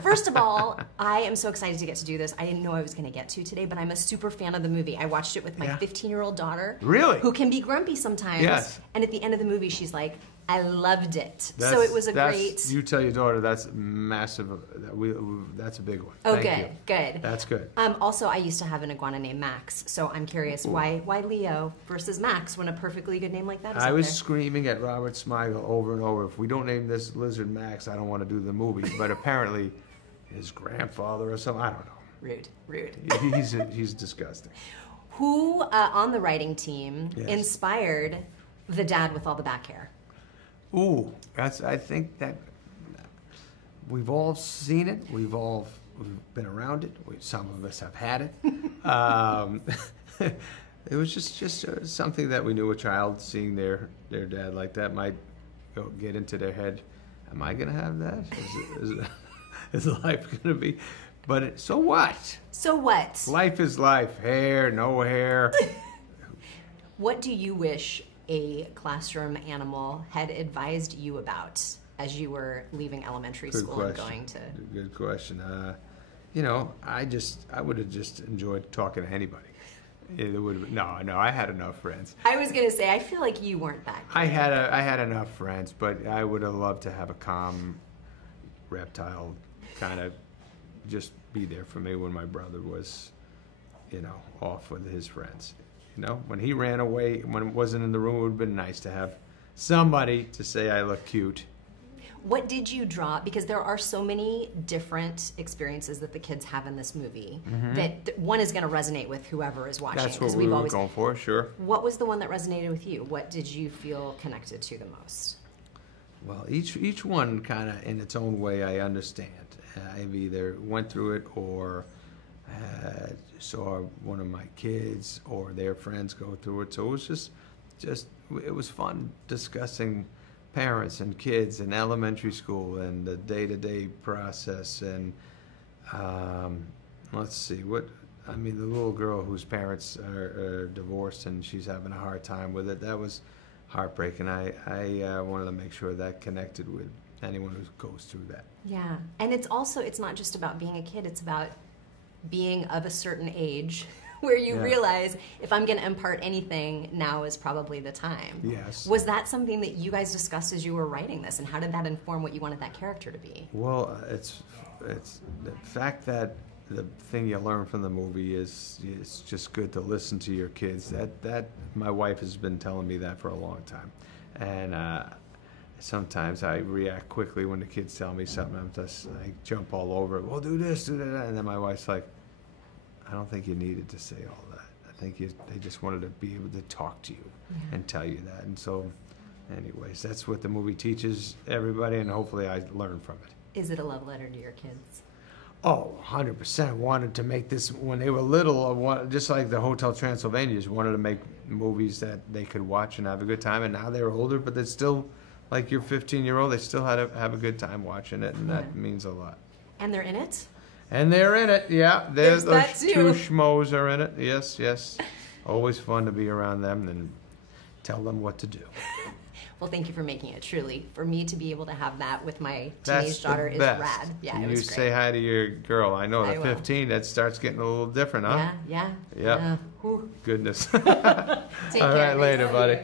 First of all, I am so excited to get to do this. I didn't know I was going to get to today, but I'm a super fan of the movie. I watched it with my 15-year-old daughter. Really? Who can be grumpy sometimes. Yes. And at the end of the movie, she's like, I loved it. So it was a great... You tell your daughter that's massive. That's a big one. Oh, Thank you. Good. That's good. Also, I used to have an iguana named Max, so I'm curious why Leo versus Max when a perfectly good name like that is I out was there? screaming at Robert Smigel over and over, if we don't name this lizard Max, I don't want to do the movie. But apparently, his grandfather or something, I don't know. Rude. He's disgusting. Who on the writing team Yes. inspired the dad with all the back hair? Ooh, I think that we've all seen it. We've been around it. Some of us have had it. It was just something that we knew a child seeing their dad like that might get into their head. Am I going to have that? Is life going to be? But so what? So what? Life is life. Hair, no hair. What do you wish a classroom animal had advised you about as you were leaving elementary school and going to... Good question. I would have just enjoyed talking to anybody. It would no, I had enough friends. I was gonna say, I feel like you weren't that good. I had enough friends, but I would have loved to have a calm reptile kind of just be there for me when my brother was, off with his friends. When he ran away, when it wasn't in the room, it would have been nice to have somebody to say I look cute. What did you draw? Because there are so many different experiences that the kids have in this movie that one is going to resonate with whoever is watching. That's what we were going for, sure. What was the one that resonated with you? What did you feel connected to the most? Well, each one kind of in its own way I understand. I've either went through it or saw one of my kids or their friends go through it. So it was just it was fun discussing parents and kids in elementary school and the day-to-day process. And let's see, the little girl whose parents are divorced and she's having a hard time with it, that was heartbreaking. I wanted to make sure that connected with anyone who goes through that. Yeah, and it's not just about being a kid, it's about being of a certain age where you realize if I'm going to impart anything, now is probably the time. Yes. Was that something that you guys discussed as you were writing this, and how did that inform what you wanted that character to be? Well, it's the fact that the thing you learn from the movie is it's just good to listen to your kids. That my wife has been telling me that for a long time, and sometimes I react quickly when the kids tell me something. I jump all over it. Well, do this, do that, and then my wife's like, I don't think you needed to say all that. I think they just wanted to be able to talk to you and tell you that. And so, anyways, that's what the movie teaches everybody, and hopefully I learn from it. Is it a love letter to your kids? Oh, 100%. Wanted to make this, when they were little, just like the Hotel Transylvania, just wanted to make movies that they could watch and have a good time. And now they're older, but they're still, like your 15-year-old, they still had to have a good time watching it, and that means a lot. And they're in it? And they're in it, yeah. Those that two too. schmoes are in it, yes. Always fun to be around them and tell them what to do. Well, thank you for making it. Truly, for me to be able to have that with my teenage daughter is rad. Yeah, it was great. You say hi to your girl. I know, I at will. 15, that starts getting a little different, huh? Yeah. Yep. Whew. Goodness. Take All care. right, later, Thanks. buddy.